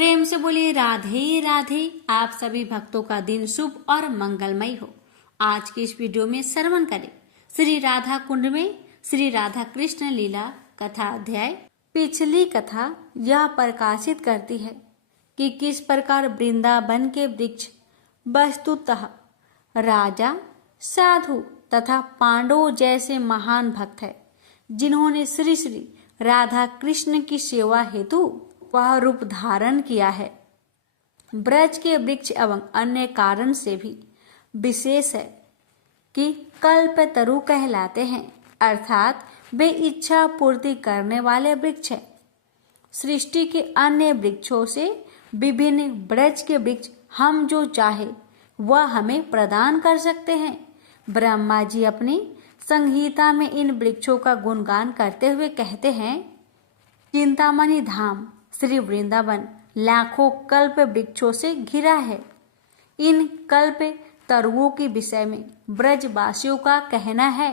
प्रेम से बोलिए राधे राधे। आप सभी भक्तों का दिन शुभ और मंगलमय हो। आज की इस वीडियो में श्रवण करें श्री राधा कुंड में श्री राधा कृष्ण लीला कथा अध्याय। पिछली कथा यह प्रकाशित करती है कि किस प्रकार वृंदावन के वृक्ष वस्तुतः राजा, साधु तथा पांडवों जैसे महान भक्त है, जिन्होंने श्री श्री राधा कृष्ण की सेवा हेतु वह रूप धारण किया है। ब्रज के वृक्ष एवं अन्य कारण से भी विशेष है कि कल्पतरु कहलाते हैं, अर्थात वे इच्छा पूर्ति करने वाले वृक्ष हैं। सृष्टि के अन्य वृक्षों से विभिन्न ब्रज के वृक्ष हम जो चाहे वह हमें प्रदान कर सकते हैं। ब्रह्मा जी अपनी संहिता में इन वृक्षों का गुणगान करते हुए कहते हैं, चिंतामणि धाम श्री वृंदावन लाखों कल्प वृक्षों से घिरा है। इन कल्प तरुओं के विषय में ब्रजवासियों का कहना है,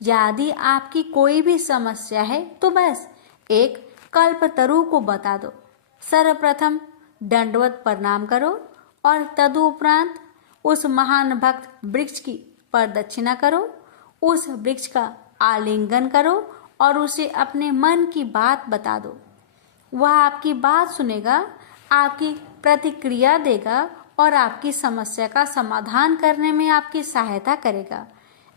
यदि आपकी कोई भी समस्या है तो बस एक कल्प तरु को बता दो। सर्वप्रथम दंडवत प्रणाम करो और तदुपरांत उस महान भक्त वृक्ष की प्रदक्षिणा करो, उस वृक्ष का आलिंगन करो और उसे अपने मन की बात बता दो। वह आपकी बात सुनेगा, आपकी प्रतिक्रिया देगा और आपकी समस्या का समाधान करने में आपकी सहायता करेगा।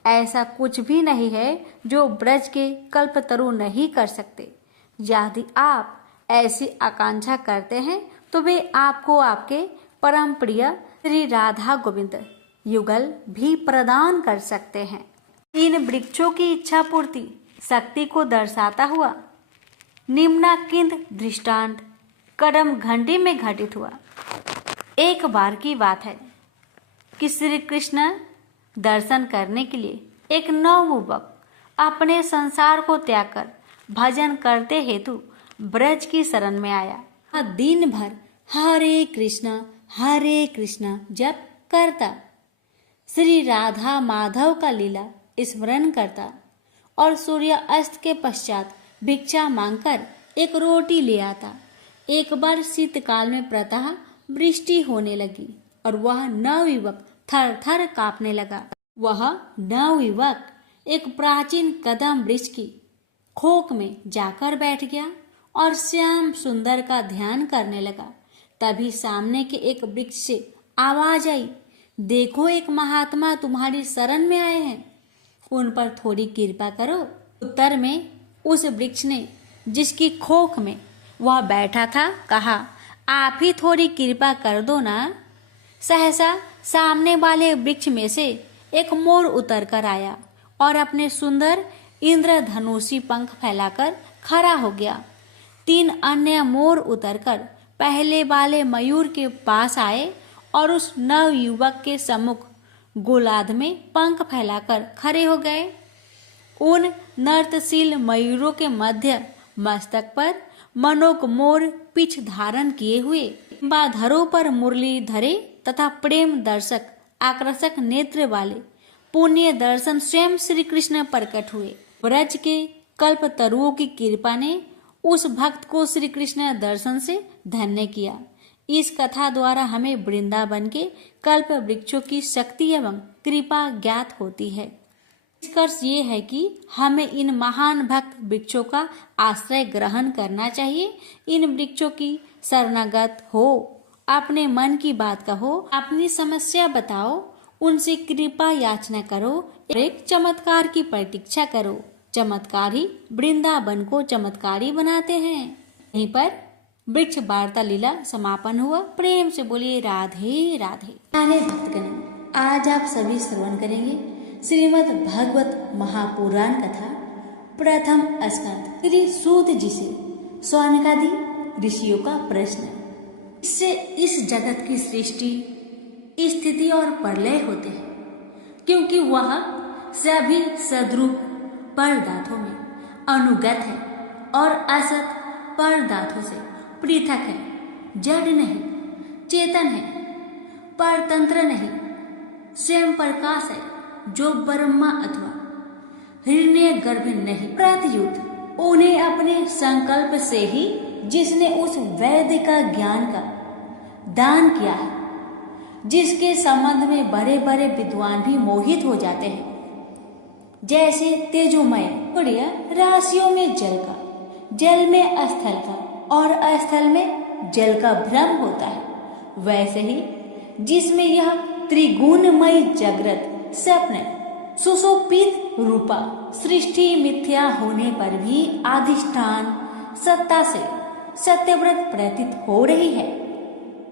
ऐसा कुछ भी नहीं है जो ब्रज के कल्पतरु नहीं कर सकते। यदि आप ऐसी आकांक्षा करते हैं तो वे आपको आपके परम प्रिय श्री राधा गोविंद युगल भी प्रदान कर सकते हैं। इन वृक्षों की इच्छा पूर्ति शक्ति को दर्शाता हुआ निम्नाकिंत दृष्टांत कदम घंटी में घटित हुआ। एक बार की बात है कि श्री कृष्ण दर्शन करने के लिए एक नवयुवक अपने संसार को त्याग कर भजन करते हेतु ब्रज की शरण में आया। दिन भर हरे कृष्ण जप करता, श्री राधा माधव का लीला स्मरण करता और सूर्यास्त के पश्चात भिक्षा मांगकर एक रोटी ले आता। एक बार शीतकाल में प्रातः वृष्टि होने लगी और वह नवयुवक थर थर कांपने लगा। वह नवयुवक एक प्राचीन कदम वृक्ष की खोक में जाकर बैठ गया और श्याम सुंदर का ध्यान करने लगा। तभी सामने के एक वृक्ष से आवाज आई, देखो एक महात्मा तुम्हारी शरण में आए हैं, उन पर थोड़ी कृपा करो। उत्तर में उस वृक्ष ने, जिसकी खोख में वह बैठा था, कहा, आप ही थोड़ी कृपा कर दो ना। सहसा सामने वाले वृक्ष में से एक मोर उतर कर आया और अपने सुंदर इंद्रधनुषी पंख फैलाकर खड़ा हो गया। 3 अन्य मोर उतरकर पहले वाले मयूर के पास आए और उस नवयुवक के सम्मुख गोलार्ध में पंख फैलाकर खड़े हो गए। उन नर्तशील मयूरों के मध्य मस्तक पर मनोक मोर पिछ धारण किए हुए, बाधरों पर मुरली धरे तथा प्रेम दर्शक आकर्षक नेत्र वाले पुण्य दर्शन स्वयं श्री कृष्ण प्रकट हुए। ब्रज के कल्प तरुओं की कृपा ने उस भक्त को श्री कृष्ण दर्शन से धन्य किया। इस कथा द्वारा हमें वृंदावन के कल्प वृक्षों की शक्ति एवं कृपा ज्ञात होती है। निष्कर्ष ये है कि हमें इन महान भक्त वृक्षों का आश्रय ग्रहण करना चाहिए। इन वृक्षों की शरणागत हो, अपने मन की बात कहो, अपनी समस्या बताओ, उनसे कृपा याचना करो, एक चमत्कार की प्रतीक्षा करो। चमत्कार ही वृंदावन को चमत्कारी बनाते हैं। यहीं पर वृक्ष वार्ता लीला समापन हुआ। प्रेम से बोलिए राधे राधे। प्यारे भक्तगण, आज आप सभी श्रवण करेंगे श्रीमद् भागवत महापुराण कथा प्रथम स्कंद। श्री सूत जी से शौनकादि ऋषियों का प्रश्न। इससे इस जगत की सृष्टि, स्थिति और प्रलय होते हैं, क्योंकि वह सभी सद्रूप पदार्थों में अनुगत है और असत पदार्थों से पृथक है, जड़ नहीं, चेतन है, परतंत्र नहीं, स्वयं प्रकाश है, जो ब्रह्मा अथवा हिरण्य गर्भ नहीं। प्रत्युत उन्हें अपने संकल्प से ही जिसने उस वैद्य का ज्ञान का दान किया है, जिसके संबंध में बड़े बड़े विद्वान भी मोहित हो जाते हैं। जैसे तेजोमय राशियों में जल का, जल में स्थल का और स्थल में जल का भ्रम होता है, वैसे ही जिसमें यह त्रिगुणमय जागृत स्वप्न सुशोभित रूपा सृष्टि मिथ्या होने पर भी अधिष्ठान सत्ता से सत्यव्रत प्रतीत हो रही है,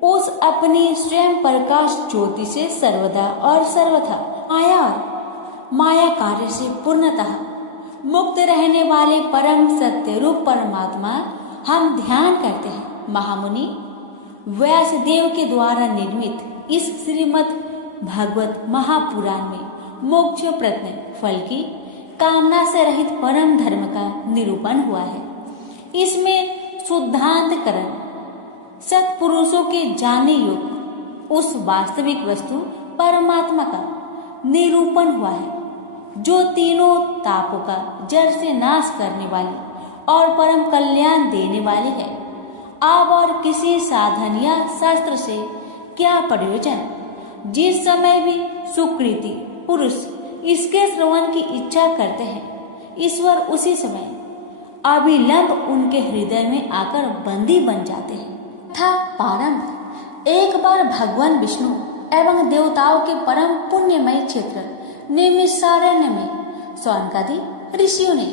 उस अपनी स्वयं प्रकाश ज्योति से सर्वदा और सर्वथा माया कार्य से पूर्णतः मुक्त रहने वाले परम सत्य रूप परमात्मा हम ध्यान करते हैं। महामुनि व्यास देव के द्वारा निर्मित इस श्रीमद् भागवत महापुराण में मोक्ष प्रत्न फल की कामना से रहित परम धर्म का निरूपण हुआ है। इसमें शुद्धांतकरण सत्पुरुषों के जानने योग्य उस वास्तविक वस्तु परमात्मा का निरूपण हुआ है, जो तीनों तापों का जड़ से नाश करने वाली और परम कल्याण देने वाली है। अब और किसी साधन या शास्त्र से क्या प्रयोजन? जिस समय भी सुकृति पुरुष इसके श्रवण की इच्छा करते हैं, ईश्वर उसी समय अविलंब उनके हृदय में आकर बंदी बन जाते हैं। था प्रारंभ एक बार भगवान विष्णु एवं देवताओं के परम पुण्यमय क्षेत्र नैमिषारण्य में सौनकादि ऋषियों ने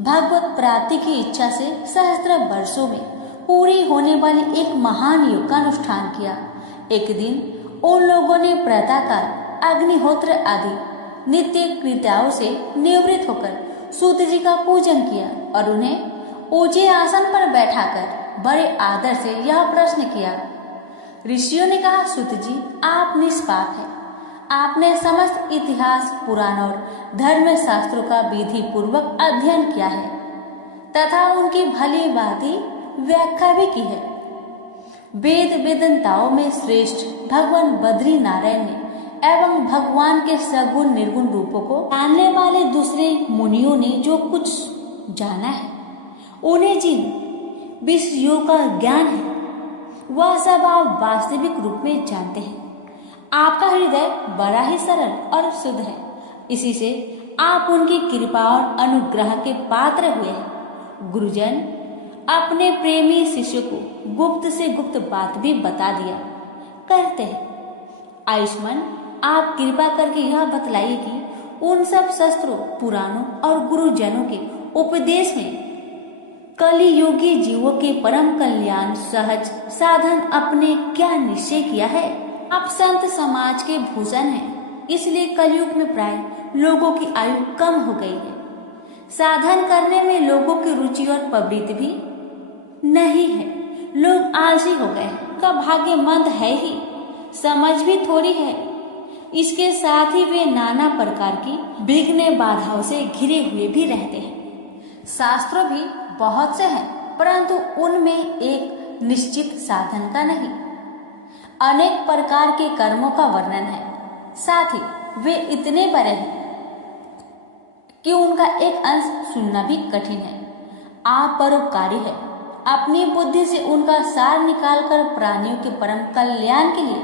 भगवत प्राप्ति की इच्छा से सहस्त्र वर्षों में पूरी होने वाली एक महान योग का अनुष्ठान किया। एक दिन उन लोगों ने प्रातःकाल अग्निहोत्र आदि नित्य क्रियाओं से निवृत्त होकर सूत जी का पूजन किया और उन्हें ऊंचे आसन पर बैठाकर बड़े आदर से यह प्रश्न किया। ऋषियों ने कहा, सूत जी, आप निष्पाप हैं। आपने समस्त इतिहास पुराण और धर्म शास्त्रों का विधि पूर्वक अध्ययन किया है तथा उनकी भली भांति व्याख्या भी की है। वेद वेदंताओं में श्रेष्ठ भगवान बद्री नारायण ने एवं भगवान के सगुण निर्गुण रूपों को जानने वाले दूसरे मुनियों ने जो कुछ जाना है, उन्हें जिन विषयों का ज्ञान है, वह सब आप वास्तविक रूप में जानते हैं। आपका हृदय बड़ा ही सरल और शुद्ध है, इसी से आप उनकी कृपा और अनुग्रह के पात्र हुए हैं। गुरुजन अपने प्रेमी शिष्य को गुप्त से गुप्त बात भी बता दिया करते हैं। आयुष्मान, आप कृपा करके यह बतलाइए कि उन सब शास्त्रों, पुराणों और गुरुजनों के उपदेश में कली योगी जीवों के परम कल्याण सहज साधन अपने क्या निश्चय किया है? आप संत समाज के भूषण हैं, इसलिए कलयुग में प्राय लोगों की आयु कम हो गई है। साधन करने में लोगों की रुचि और प्रवृत्ति भी नहीं है। लोग आलसी हो गए हैं, का भाग्य मंद है ही, समझ भी थोड़ी है। इसके साथ ही वे नाना प्रकार की विघ्न बाधाओं से घिरे हुए भी रहते हैं। शास्त्रों भी बहुत से हैं, परंतु उनमें एक निश्चित साधन का नहीं, अनेक प्रकार के कर्मों का वर्णन है। साथ ही वे इतने बड़े हैं कि उनका एक अंश सुनना भी कठिन है। आप परोपकारी है, अपनी बुद्धि से उनका सार निकालकर प्राणियों के परम कल्याण के लिए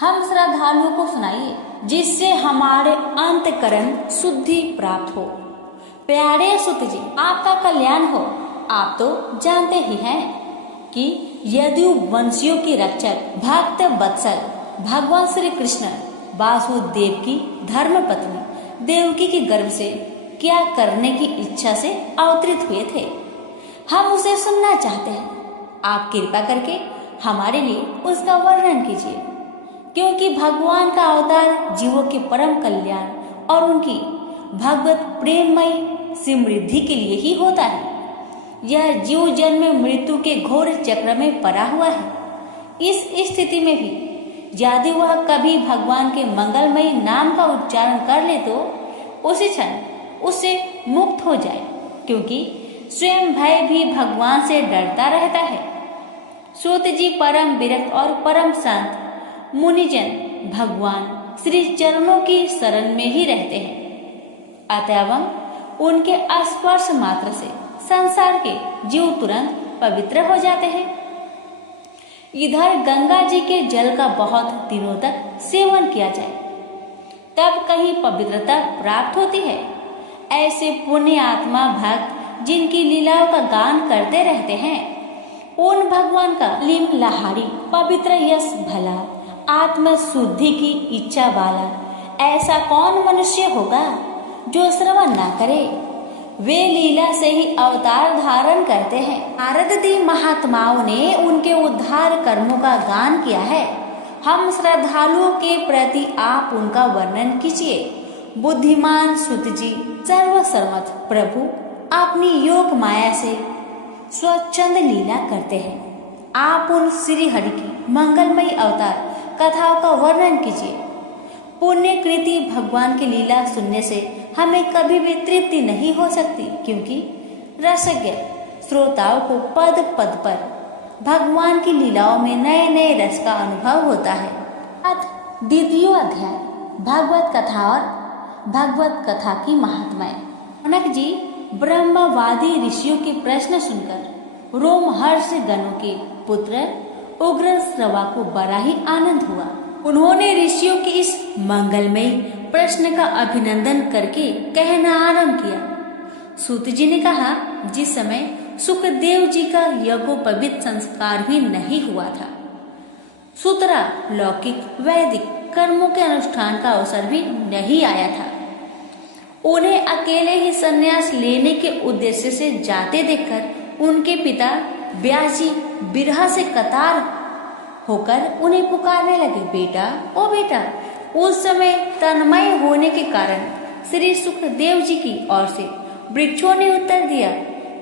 हम श्रद्धालुओं को सुनाइए, जिससे हमारे अंतकरण शुद्धि प्राप्त हो। प्यारे सुत जी, आपका कल्याण हो। आप तो जानते ही हैं कि यदु वंशियों के रक्षक भक्त वत्सल भगवान श्री कृष्ण वासुदेव की धर्म पत्नी देवकी के गर्भ से क्या करने की इच्छा से अवतरित हुए थे, हम उसे सुनना चाहते हैं। आप कृपा करके हमारे लिए उसका वर्णन कीजिए, क्योंकि भगवान का अवतार जीवों के परम कल्याण और उनकी भगवत प्रेममय समृद्धि के लिए ही होता है। यह जीव जन्म मृत्यु के घोर चक्र में पड़ा हुआ है। इस स्थिति में भी यदि वह कभी भगवान के मंगलमय नाम का उच्चारण कर ले तो उसी क्षण उससे मुक्त हो जाए, क्योंकि स्वयं भय भी भगवान से डरता रहता है। सूत जी परम विरक्त और परम शांत मुनिजन भगवान श्री चरणों की शरण में ही रहते हैं। अतएव उनके स्पर्श मात्र से संसार के जीव तुरंत पवित्र हो जाते हैं। इधर गंगा जी के जल का बहुत दिनों तक सेवन किया जाए तब कहीं पवित्रता प्राप्त होती है। ऐसे पुण्य आत्मा भक्त जिनकी लीलाओं का गान करते रहते हैं, उन भगवान का लीम लहारी पवित्र यश भला आत्म शुद्धि की इच्छा वाला ऐसा कौन मनुष्य होगा जो श्रवण ना करे। वे लीला से ही अवतार धारण करते हैं। नारद महात्माओं ने उनके उद्धार कर्मों का गान किया है। हम श्रद्धालुओं के प्रति आप उनका वर्णन कीजिए। बुद्धिमान सुत जी सर्वसर्वथ प्रभु अपनी योग माया से स्वच्छंद लीला करते हैं। आप उन श्री हरि की मंगलमयी अवतार कथाओं का वर्णन कीजिए। पुण्य कृति भगवान की लीला सुनने से हमें कभी भी तृप्ति नहीं हो सकती, क्योंकि रसज्ञ श्रोताओं को पद पद पर भगवान की लीलाओं में नए नए रस का अनुभव होता है। द्वितीय अध्याय भागवत कथा और भागवत कथा की महात्माएं। जनक जी ब्रह्मवादी ऋषियों के प्रश्न सुनकर रोमहर्ष गणों के पुत्र उग्र श्रवा को बड़ा ही आनंद हुआ। उन्होंने ऋषियों के इस मंगलमय प्रश्न का अभिनंदन करके कहना आरंभ किया। सूत जी ने कहा, जिस समय सुखदेव जी का यज्ञोपवीत संस्कार भी नहीं हुआ था, सूत्रा लौकिक वैदिक कर्मों के अनुष्ठान का अवसर भी नहीं आया था। उन्हें अकेले ही संन्यास लेने के उद्देश्य से जाते देखकर उनके पिता व्यास जी बिरहा से कतार होकर उन्हें पुकारने लगे, बेटा ओ बेटा। उस समय तन्मय होने के कारण श्री सुखदेव जी की ओर से वृक्षों ने उत्तर दिया,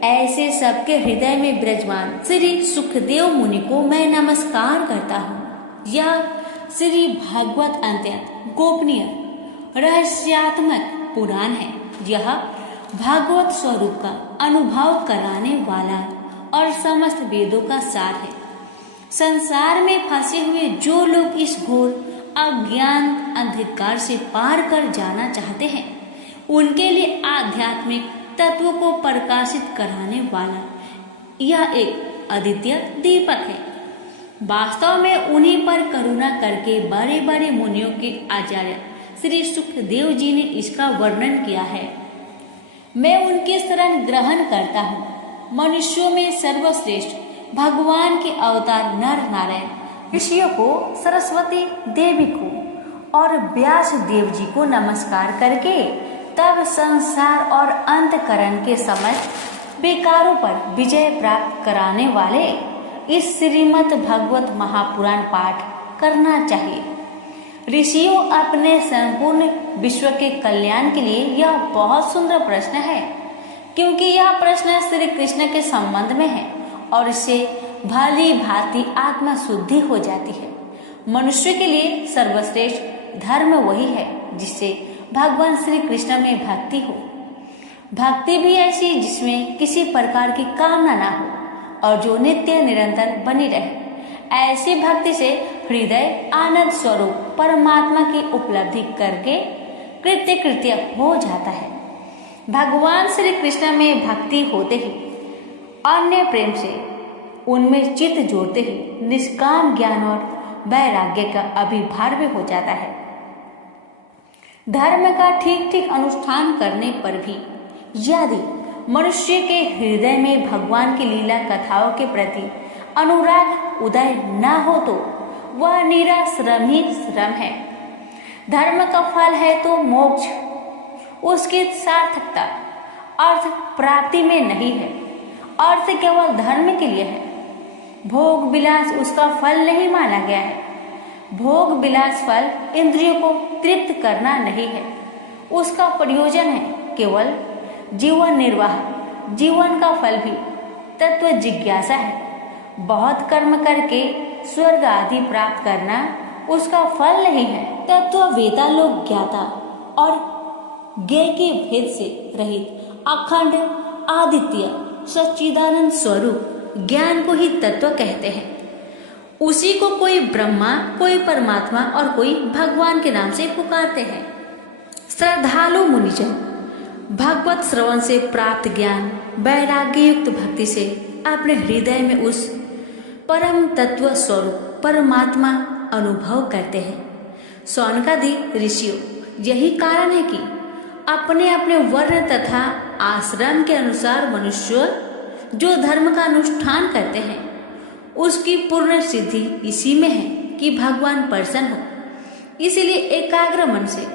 ऐसे सबके हृदय में विराजमान श्री सुखदेव मुनि को मैं नमस्कार करता हूँ। यह श्री भागवत अत्यंत गोपनीय रहस्यात्मक पुराण है। यह भागवत स्वरूप का अनुभव कराने वाला और समस्त वेदों का सार है। संसार में फंसे हुए जो लोग इस घोर अज्ञान अंधकार से पार कर जाना चाहते हैं, उनके लिए आध्यात्मिक तत्वों को प्रकाशित कराने वाला यह एक अद्वितीय दीपक है। वास्तव में उन्हीं पर करुणा करके बड़े बड़े मुनियों के आचार्य श्री सुखदेव जी ने इसका वर्णन किया है। मैं उनके शरण ग्रहण करता हूँ। मनुष्यों में सर्वश्रेष्ठ भगवान के अवतार नर नारायण ऋषियों को, सरस्वती देवी को और व्यास देव जी को नमस्कार करके तब संसार और अंतकरण के समस्त विकारों पर विजय प्राप्त कराने वाले इस श्रीमद् भागवत महापुराण पाठ करना चाहिए। ऋषियों, अपने संपूर्ण विश्व के कल्याण के लिए यह बहुत सुंदर प्रश्न है, क्योंकि यह प्रश्न श्री कृष्ण के संबंध में है और इससे भली भांति आत्मा शुद्धि हो जाती है। मनुष्य के लिए सर्वश्रेष्ठ धर्म वही है जिससे भगवान श्री कृष्ण में भक्ति हो। भक्ति भी ऐसी जिसमें किसी प्रकार की कामना ना हो और जो नित्य निरंतर बनी रहे। ऐसी भक्ति से हृदय आनंद स्वरूप परमात्मा की उपलब्धि करके कृत्य कृत्य हो जाता है। भगवान श्री कृष्ण में भक्ति होते ही अन्य प्रेम से उनमें चित्त जोड़ते ही निष्काम ज्ञान और वैराग्य का अभिभार्य हो जाता है। धर्म का ठीक ठीक अनुष्ठान करने पर भी यदि मनुष्य के हृदय में भगवान की लीला कथाओं के प्रति अनुराग उदय न हो तो वह निराश्रम ही श्रम है। धर्म का फल है तो मोक्ष। उसकी सार्थकता अर्थ प्राप्ति में नहीं है। अर्थ केवल धर्म के लिए है। भोग विलास उसका फल नहीं माना गया है। भोग विलास फल इंद्रियों को तृप्त करना नहीं है। उसका प्रयोजन है केवल जीवन निर्वाह। जीवन का फल भी तत्व जिज्ञासा है। बहुत कर्म करके स्वर्ग आदि प्राप्त करना उसका फल नहीं है। तत्व वेता लोग ज्ञाता और ज्ञेय के भेद से रहित अखंड आदित्य सच्चिदानंद स्वरूप ज्ञान को ही तत्व कहते हैं। उसी को कोई ब्रह्मा, कोई परमात्मा और कोई भगवान के नाम से पुकारते हैं। श्रद्धालु मुनिजन भागवत श्रवण से प्राप्त ज्ञान वैराग्य युक्त भक्ति से अपने हृदय में उस परम तत्व स्वरूप परमात्मा अनुभव करते हैं। शौनकादि ऋषियों, यही कारण है कि अपने अपने वर्ण तथा आश्रम के अनुसार मनुष्य जो धर्म का अनुष्ठान करते हैं उसकी पूर्ण सिद्धि इसी में है कि भगवान प्रसन्न हो। इसलिए एकाग्र मन से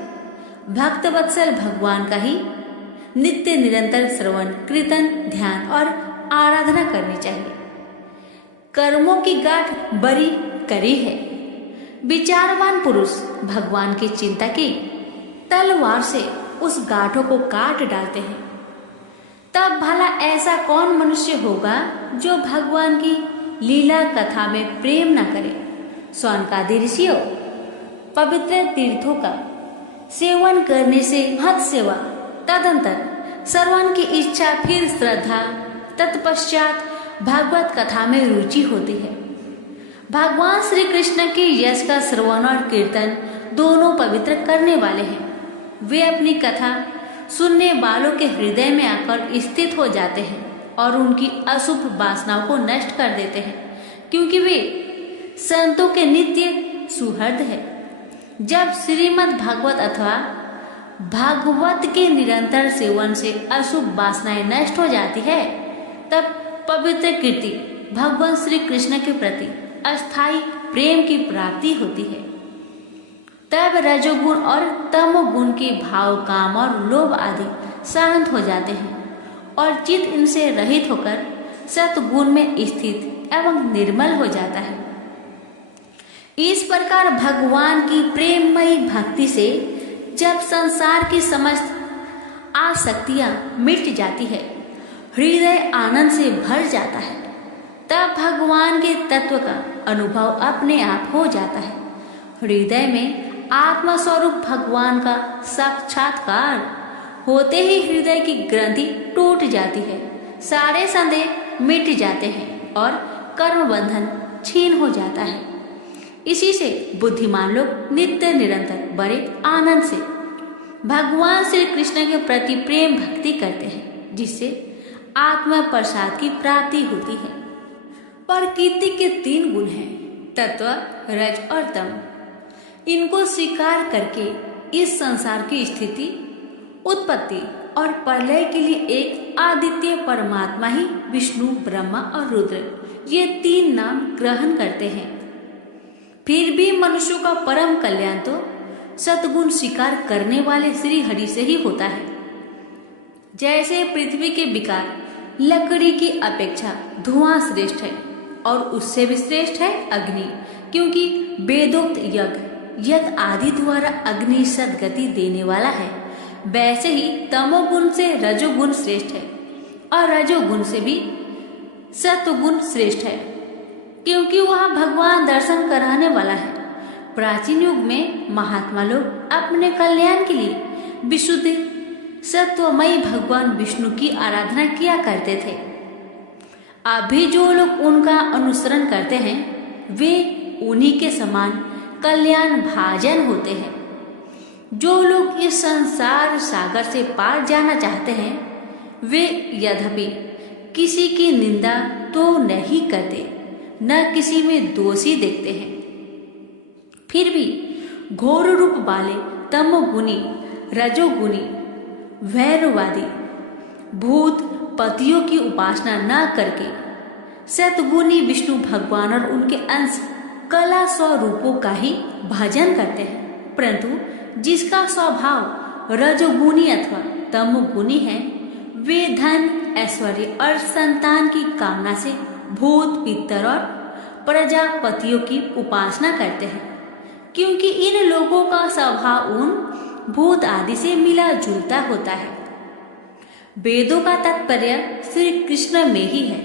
भक्त वत्सल भगवान का ही नित्य निरंतर श्रवण, कीर्तन, ध्यान और आराधना करनी चाहिए। कर्मों की गांठ बड़ी करी है। विचारवान पुरुष भगवान की चिंता की तलवार से उस गांठों को काट डालते हैं। तब भला ऐसा कौन मनुष्य होगा जो भगवान की लीला कथा में प्रेम न करे। शौनकादि ऋषियों, पवित्र तीर्थों का सेवन करने से हद सेवा, तदंतर श्रवण की इच्छा, फिर श्रद्धा, तत्पश्चात भागवत कथा में रुचि होती है। भगवान श्री कृष्ण के यश का श्रवण और कीर्तन दोनों पवित्र करने वाले हैं। वे अपनी कथा सुनने वालों के हृदय में आकर स्थित हो जाते हैं और उनकी अशुभ वासनाओं को नष्ट कर देते हैं, क्योंकि वे संतों के नित्य सुहृद है। जब श्रीमद् भागवत अथवा भागवत के निरंतर सेवन से अशुभ वासनाएं नष्ट हो जाती है, तब पवित्र कीर्ति भगवान श्री कृष्ण के प्रति अस्थायी प्रेम की प्राप्ति होती है। तब रजोगुण और तमोगुण के भाव, काम और लोभ आदि शांत हो जाते हैं और चित्त इनसे रहित होकर सतगुण में स्थित एवं निर्मल हो जाता है। इस प्रकार भगवान की प्रेममयी भक्ति से जब संसार की समस्त आसक्तियां मिट जाती है, हृदय आनंद से भर जाता है, तब भगवान के तत्व का अनुभव अपने आप हो जाता है। हृदय में आत्मा स्वरूप भगवान का साक्षात्कार होते ही हृदय की ग्रंथि टूट जाती है, सारे संदेह मिट जाते हैं और कर्म बंधन छीन हो जाता है। इसी से बुद्धिमान लोग नित्य निरंतर बड़े आनंद से भगवान श्री कृष्ण के प्रति प्रेम भक्ति करते हैं, जिससे आत्मा प्रसाद की प्राप्ति होती है। प्रकृति के 3 गुण हैं, तत्व, रज और तम। इनको स्वीकार करके इस संसार की स्थिति, उत्पत्ति और प्रलय के लिए एक अद्वितीय परमात्मा ही विष्णु, ब्रह्मा और रुद्र, ये 3 नाम ग्रहण करते हैं। फिर भी मनुष्यों का परम कल्याण तो सतगुण स्वीकार करने वाले श्री हरि से ही होता है। जैसे पृथ्वी के विकार लकड़ी की अपेक्षा धुआं श्रेष्ठ है और उससे भी श्रेष्ठ है अग्नि, क्योंकि वेदोक्त यज्ञ आदि द्वारा अग्नि सदगति देने वाला है। वैसे ही तमोगुण से रजोगुण श्रेष्ठ है और रजोगुण से भी सत्वगुण श्रेष्ठ है, क्योंकि वह भगवान दर्शन कराने वाला है। प्राचीन युग में महात्मा लोग अपने कल्याण के लिए विशुद्ध सत्वमयी भगवान विष्णु की आराधना किया करते थे। अभी जो लोग उनका अनुसरण करते हैं वे उन्हीं के समान कल्याण भाजन होते हैं। जो लोग इस संसार सागर से पार जाना चाहते हैं वे यद्यपि किसी की निंदा तो नहीं करते, न किसी में दोषी देखते हैं, फिर भी घोर रूप वाले तमोगुणी, रजोगुणी, वैरवादी भूत पतियों की उपासना न करके सतगुणी विष्णु भगवान और उनके अंश कला स्वरूपों का ही भजन करते हैं। परंतु जिसका स्वभाव रजोगुणी अथवा तमोगुणी है वे धन, ऐश्वर्य और संतान की कामना से भूत, पितर और प्रजापतियों की उपासना करते हैं, क्योंकि इन लोगों का स्वभाव उन भूत आदि से मिला जुलता होता है। वेदों का तात्पर्य श्री कृष्ण में ही है,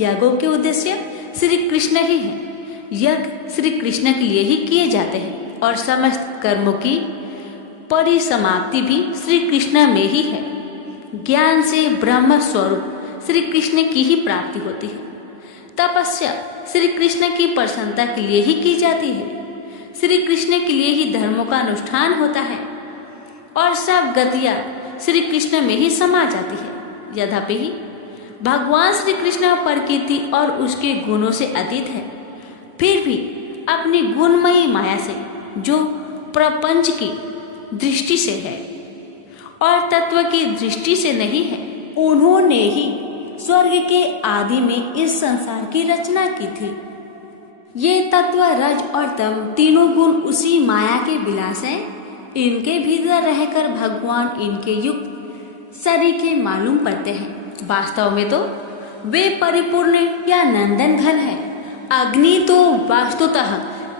यागों के उद्देश्य श्री कृष्ण ही है, यज्ञ श्री कृष्ण के लिए ही किए जाते हैं और समस्त कर्मों की परिसमाप्ति भी श्री कृष्ण में ही है। ज्ञान से ब्रह्म स्वरूप श्री कृष्ण की ही प्राप्ति होती है। तपस्या श्री कृष्ण की प्रसन्नता के लिए ही की जाती है, श्री कृष्ण के लिए ही धर्मों का अनुष्ठान होता है और सब गतियां श्री कृष्ण में ही समा जाती है। यद्यपि भगवान श्री कृष्ण प्रकृति और उसके गुणों से अतीत है, फिर भी अपनी गुणमयी माया से, जो प्रपंच की दृष्टि से है और तत्व की दृष्टि से नहीं है, उन्होंने ही स्वर्ग के आदि में इस संसार की रचना की थी। ये तत्व, रज और तम तीनों गुण उसी माया के विलास हैं। इनके भीतर रहकर भगवान इनके युक्त सरीखे मालूम पड़ते हैं। वास्तव में तो वे परिपूर्ण या नंदन घन है। अग्नि तो वास्तुतः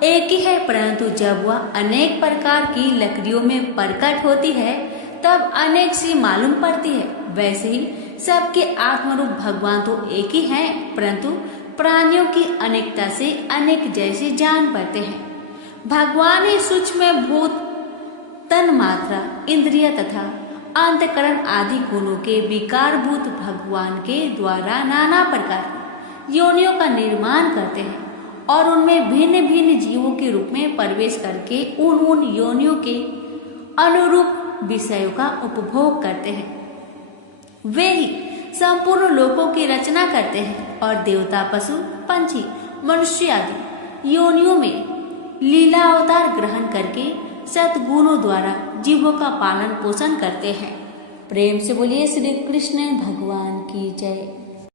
एक ही है, परंतु जब वह अनेक प्रकार की लकड़ियों में प्रकट होती है तब अनेक सी मालूम पड़ती है। वैसे ही सबके आत्मरूप भगवान तो एक ही हैं, परंतु प्राणियों की अनेकता से अनेक जैसे जान पड़ते हैं। भगवान ही सूक्ष्म भूत, तन मात्रा, इंद्रिय तथा अंतकरण आदि गुणों के विकारभूत भगवान के द्वारा नाना प्रकार की योनियों का निर्माण करते हैं और उनमें भिन्न भिन्न जीवों के रूप में प्रवेश करके उन योनियों के अनुरूप विषयों का उपभोग करते हैं। वे ही संपूर्ण लोकों की रचना करते हैं और देवता, पशु, पंछी, मनुष्य आदि योनियों में लीला अवतार ग्रहण करके सद्गुणों द्वारा जीवों का पालन पोषण करते हैं। प्रेम से बोलिए श्री कृष्ण भगवान की जय।